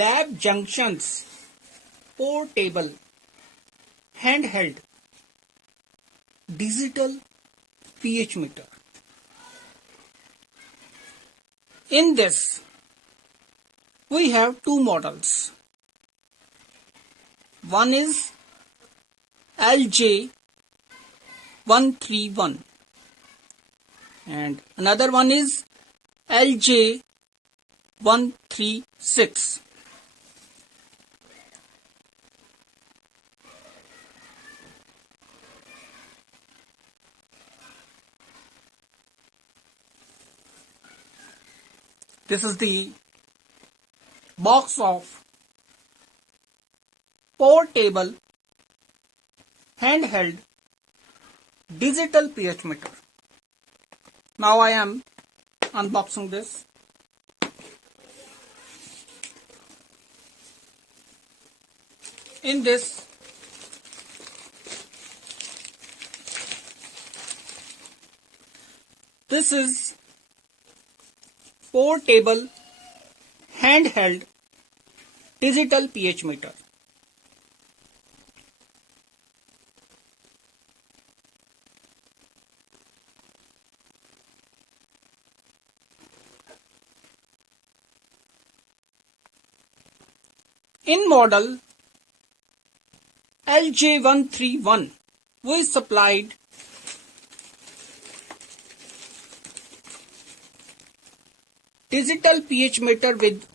lab junctions, portable, handheld, digital pH meter. In this, we have two models. One is LJ131 and another one is LJ136. This is the box of portable handheld digital pH meter. Now I am unboxing this. In this, this is portable handheld digital pH meter. In model LJ131, we supplied digital pH meter with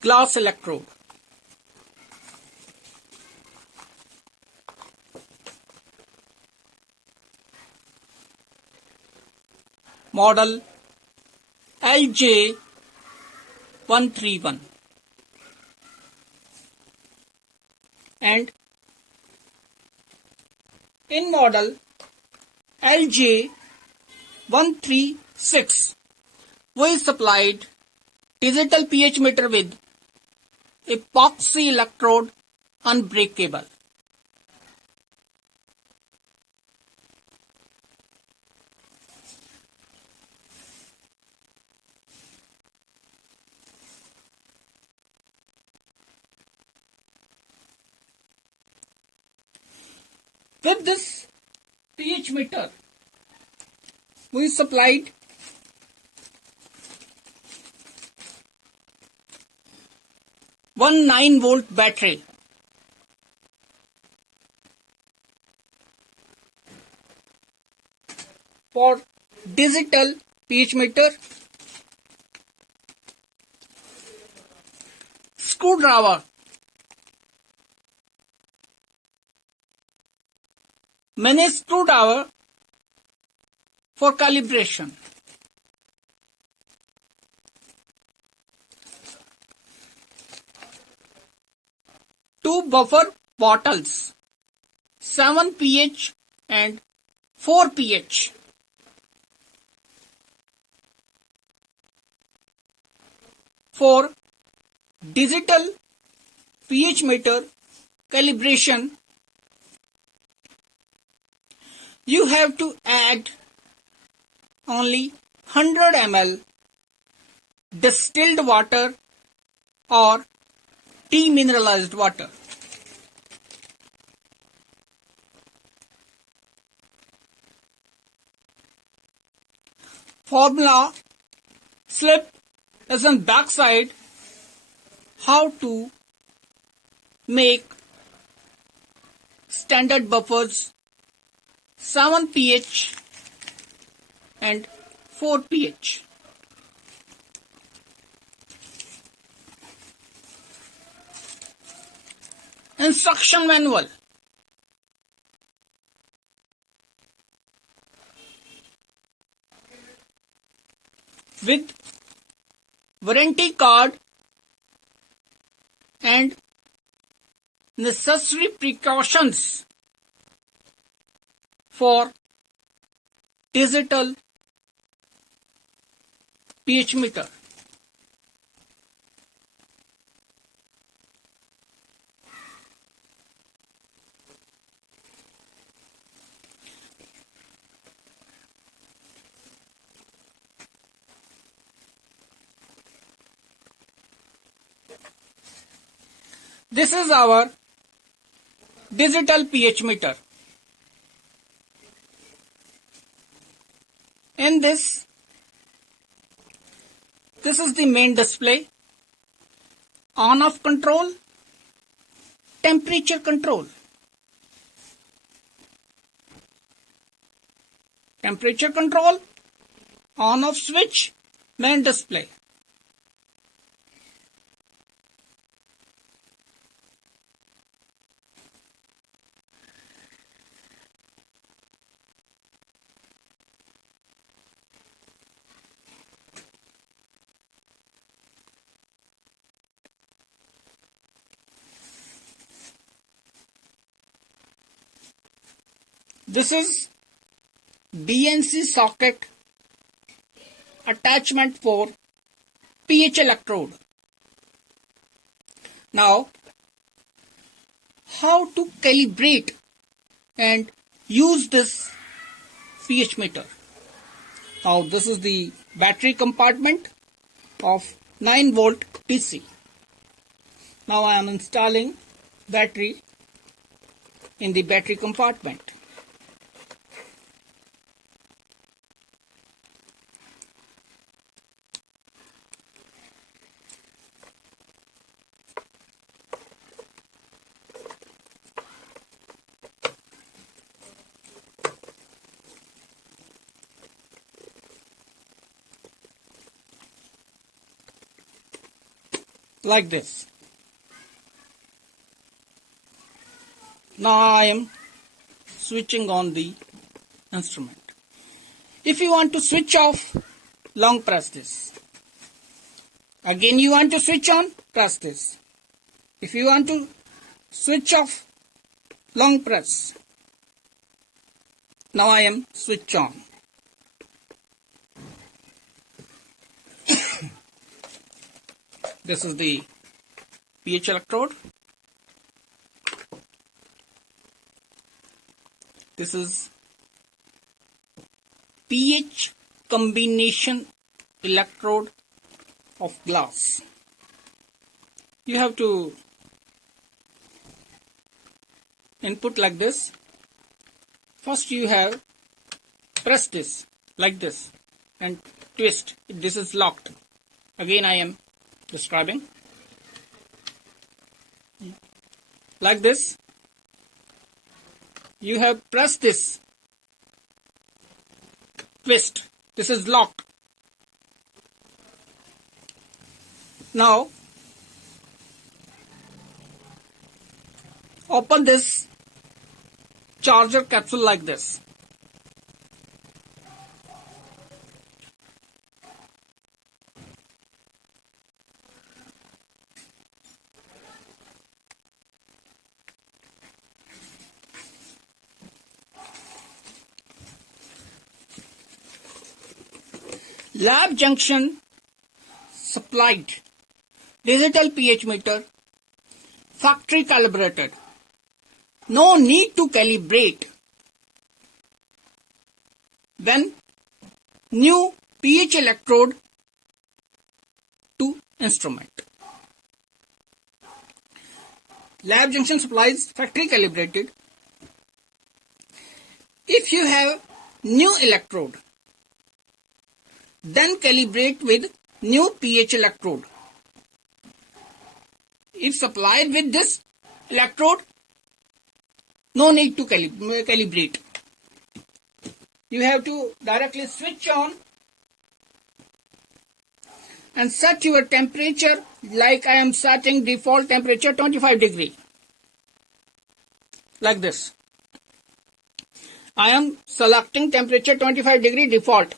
glass electrode. Model LJ131 and in model LJ136 we supplied digital pH meter with epoxy electrode unbreakable. With this pH meter, we supplied one 9-volt battery. For digital pH meter, screwdriver, mini screwdriver for calibration, two buffer bottles, 7 pH and 4 pH, for digital pH meter calibration. You have to add only 100 ml distilled water or demineralized water. Formula slip is on back side. How to make standard buffers 7 pH and 4 pH. Instruction manual. With warranty card and necessary precautions for digital pH meter. This is our digital pH meter. In this is the main display. On-off control, temperature control. Temperature control, on-off switch, main display. This is BNC socket attachment for pH electrode. Now, how to calibrate and use this pH meter? Now, this is the battery compartment of 9 volt DC. Now, I am installing battery in the battery compartment. Like this. Now I am switching on the instrument. If you want to switch off, long press this. Again you want to switch on, press this. If you want to switch off, long press. Now I am switch on. This is the pH electrode. This is pH combination electrode of glass. You have to input like this. First you have press this like this and twist. This is locked. Again I am describing. Like this. You have pressed this. Twist. This is locked. Now open this charger capsule like this. Lab junction supplied digital pH meter, factory calibrated. No need to calibrate when new pH electrode to instrument. Lab junction supplies factory calibrated. If you have new electrode, then calibrate with new pH electrode. If supplied with this electrode, no need to calibrate. You have to directly switch on and set your temperature like I am setting default temperature 25 degree. Like this. I am selecting temperature 25 degree default.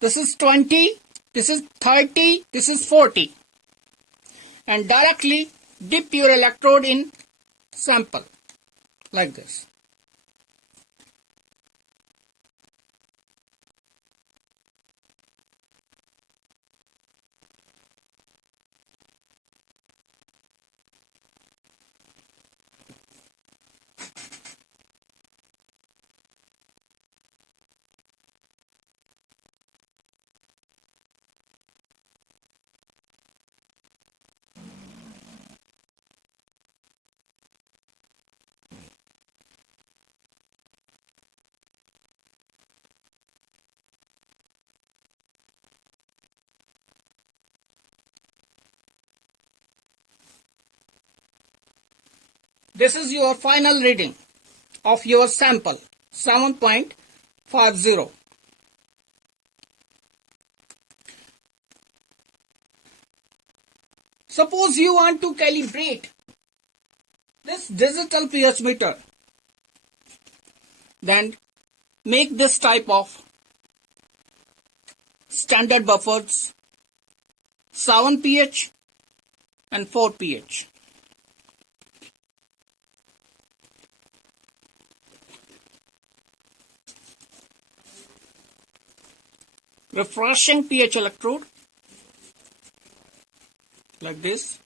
This is 20, this is 30, this is 40. And directly dip your electrode in sample like this. This is your final reading of your sample 7.50. Suppose you want to calibrate this digital pH meter, then make this type of standard buffers 7 pH and 4 pH. Refreshing pH electrode like this,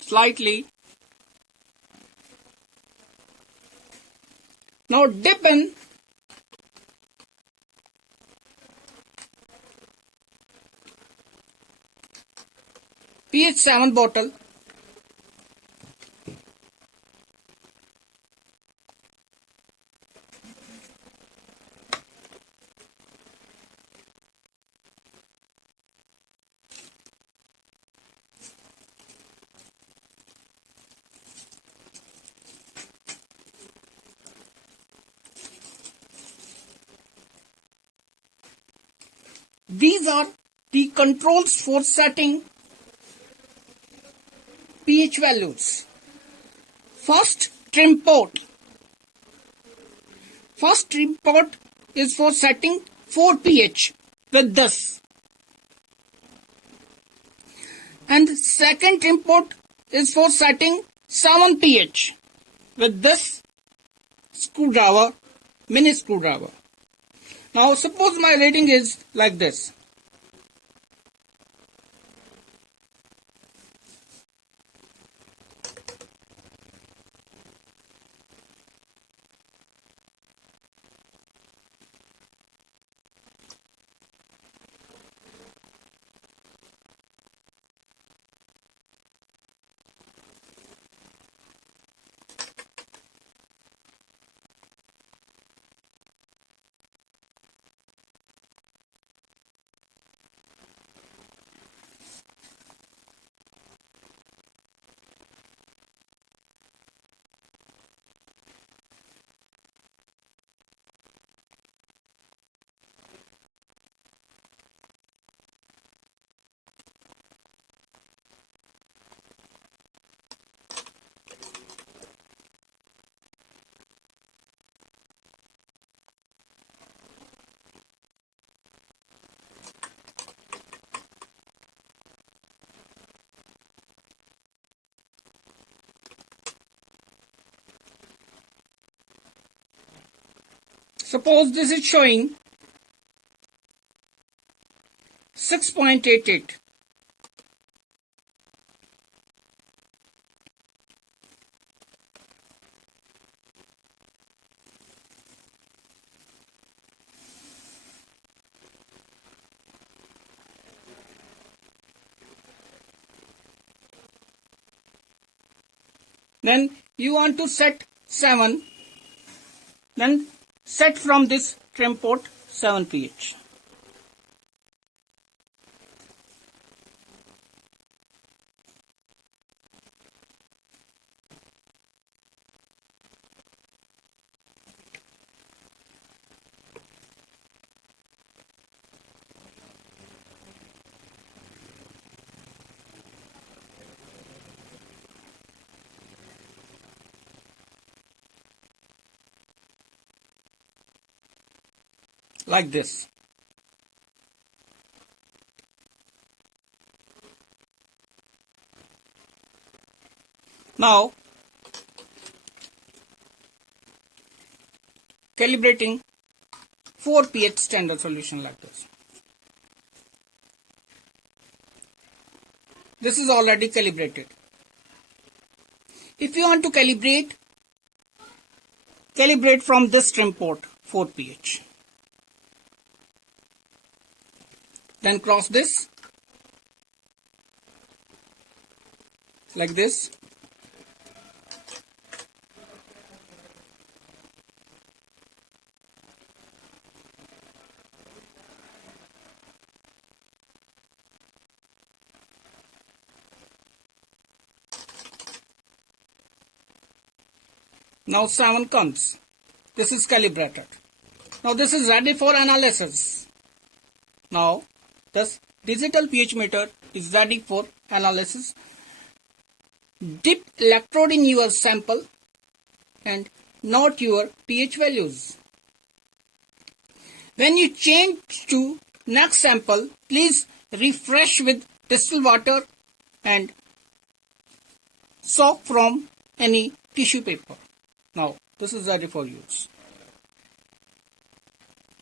slightly. Now dip in pH 7 bottle. These are the controls for setting pH values. First, trim port. First trim port is for setting 4 pH with this. And second trim port is for setting 7 pH with this screwdriver, mini screwdriver. Now suppose my reading is like this. Suppose this is showing 6.88. Then you want to set 7. Then set from this trim port 7 pH. Like this. Now, calibrating 4 pH standard solution like this. This is already calibrated. If you want to calibrate from this trim port 4 pH. Then cross this like this. Now 7 comes. This is calibrated. Now this is ready for analysis. Now this digital pH meter is ready for analysis. Dip electrode in your sample and note your pH values. When you change to next sample, please refresh with distilled water and soak from any tissue paper. Now this is ready for use.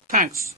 Thanks.